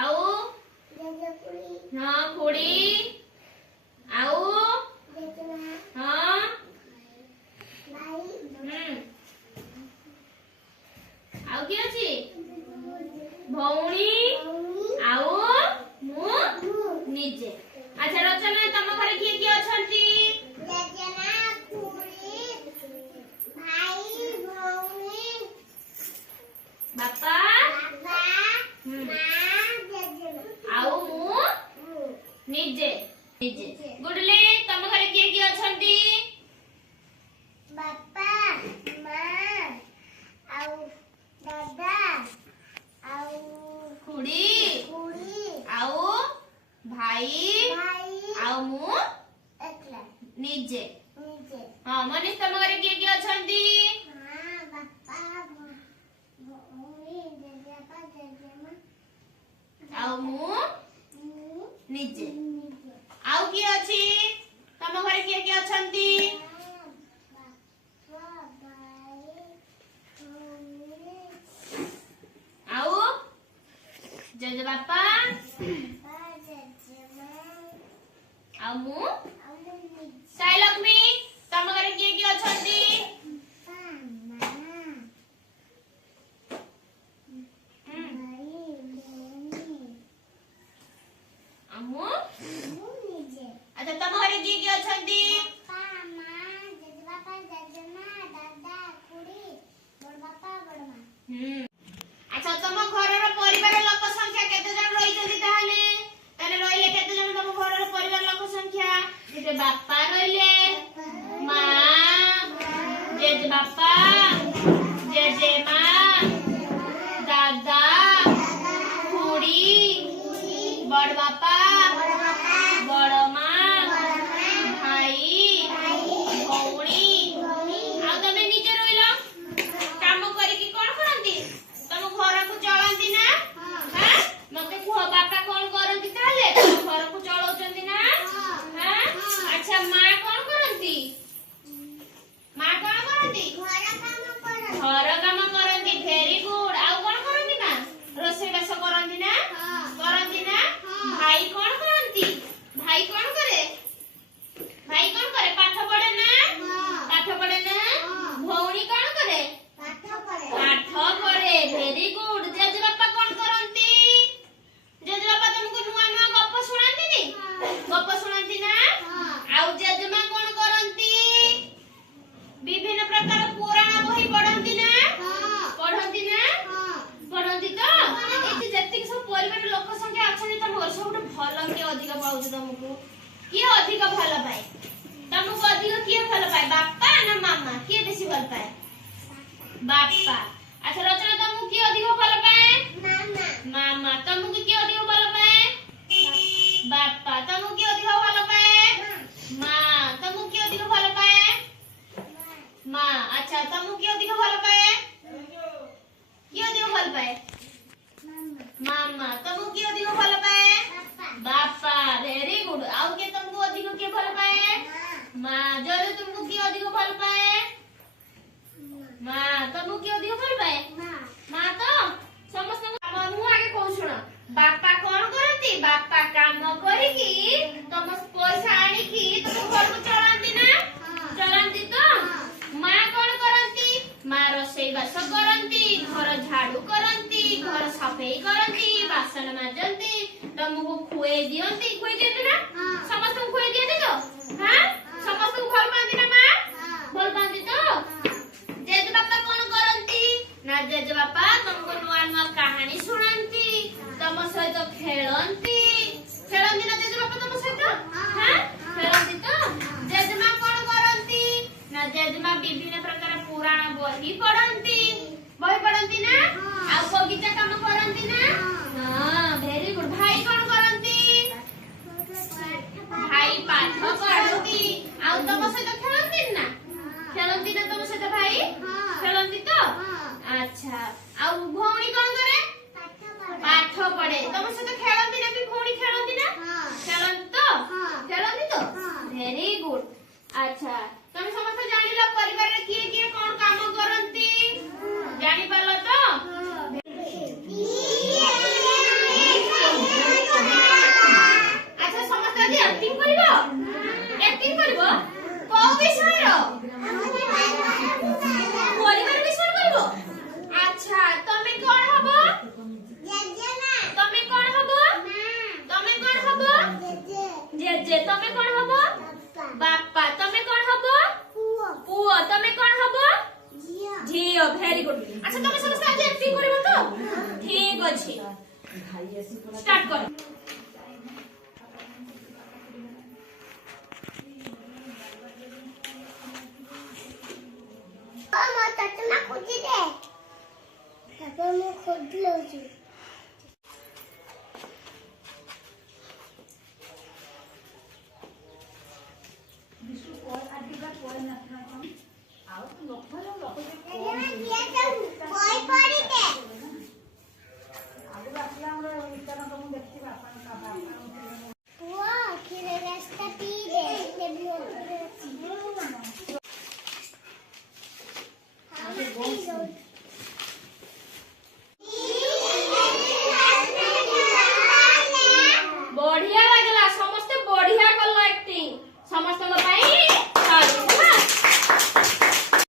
आउ हाँ खुड़ी आउ हाँ आउ किए अछि भौणी आउ मु निजे। अच्छा रचना तम घरे किए किए अछंती रचना खुड़ी भाई भौणी बापा बाबा मां जजेमा आउ मु निजे निजे। गुडले तम घरे किए किए अछंती बापा मां आउ दादा आउ खुड़ी खुड़ी आउ भाई भाई आउ मु एकला निजे। निजे हाँ मनीष तम घरे किए किए अछंती मां बापा भौणी जजेपा जजेमा आउ मु निजे। निजे आउ किए अछि तम घरे किए किए अछंती बापा भाई भौणी आउ जज बापा जजेमा आउ मु आउ निजे साई लक्ष्मी तम घरे किए किए अछंती आमु अच्छा तम घरे किए किए अछंती अच्छा तम घरर परिवार लोक संख्या केते जण रहितली ताहाले ताने रहिले केते जण तम घरर परिवार लोक संख्या जेते बापा रहिले मां जेज बापा जेजे मां दादा खुड़ी बड़ बापा बड़ मां भाई भौणी आ तमे निजे रहिलो काम करिकी कोन करंती तम घर को चलंती ना हां मते कुह बापा कोन करंती ताले घर को चलौचंती ना हां अच्छा मां कोन करंती मां कोन करंती घर काम करंती वेरी गुड आ कोन करंती ना रोसे बास करंती ना भाई कोन करंती भाई कोन करे पाठ पढ़े ना भौणी कोन करे पाठ पढ़े वेरी गुड। जेज बापा कोन करंती जेज बापा तुमको नुआ नुआ गप सुनांती नी ना आउ जेजमा कोन करंती विभिन्न प्रकार पुराण बही पढ़ंती ना पढ़ंती तो एति जति सब परिवार लोक संख्या अछनी त मोर सब भल के अधिक पाउछ तुमको किए अधिक भल पाए तुमको अधिक किए भल पाए बापा ना मामा किए बेसी भल पाए बापा। अच्छा रचना तुमको किए अधिक भल पाए मामा तुमको किए अधिक भल पाए बापा तुमको किए अधिक भल पाए मां तुमको किए अधिक भल पाए मां। अच्छा तुमको किए अधिक भल पाए किए अधिक भल पाए मामा तुमको किए अधिक भल पाए बापा वेरी गुड। आउ के तुमको अधिक किए भल पाए मां जरे तुमको किए अधिक भल पाए मां तुमको किए अधिक भल पाए मां तो समस्त काम मु आगे कहू सुन बापा कोन करंती बापा काम करिकी तुम पैसा आनिकी तुम घर को चलांती ना तो मां कोन करंती मां रोसई बास करंती घर झाड़ू करंती घर सफाई करंती बासन माजंती तुमको खुए दियंती ना समस्त खुए दियंती तो हां समस्त भल पांती ना मां भल पांती तो जेज बापा कोन करंती ना जेज बापा तुमको नुआ नुआ कहानी सुनांती तुम सहित खेलंती ना जेज बापा तुम सहित हां खेलंती तो जेजमा कोन करंती ना जेजमा विभिन्न प्रकार पुराण बही पढ़ंती ना आ बगीचा काम करंती ना हां वेरी गुड। भाई कोन करंती भाई पाठ पढ़ंती आ तुम सहित खेलंती ना तुम सहित भाई खेलंती तो अच्छा आ भौणी कोन करे पाठ पढ़े तुम सहित खेलंती ना भी भौणी खेलंती ना खेलंती तो वेरी गुड। अच्छा तुम समस्त जानिला परिवार रे किए किए कोन काम करंती ଜେଜେ ତମେ କଣ ହବ ବାପା ତମେ କଣ ହବ ପୁଅ ତମେ କଣ ହବ ଝିଅ ଭେରି ଗୁଡ ଆଚ୍ଛା ତମେ ସମସ୍ତେ ଆଜି ଆକ୍ଟିଂ କରିବ ତ ଠିକ ଅଛି ଷ୍ଟାର୍ଟ କର ମୁଁ ଖୋଜି ଲଉଛି ଆଉ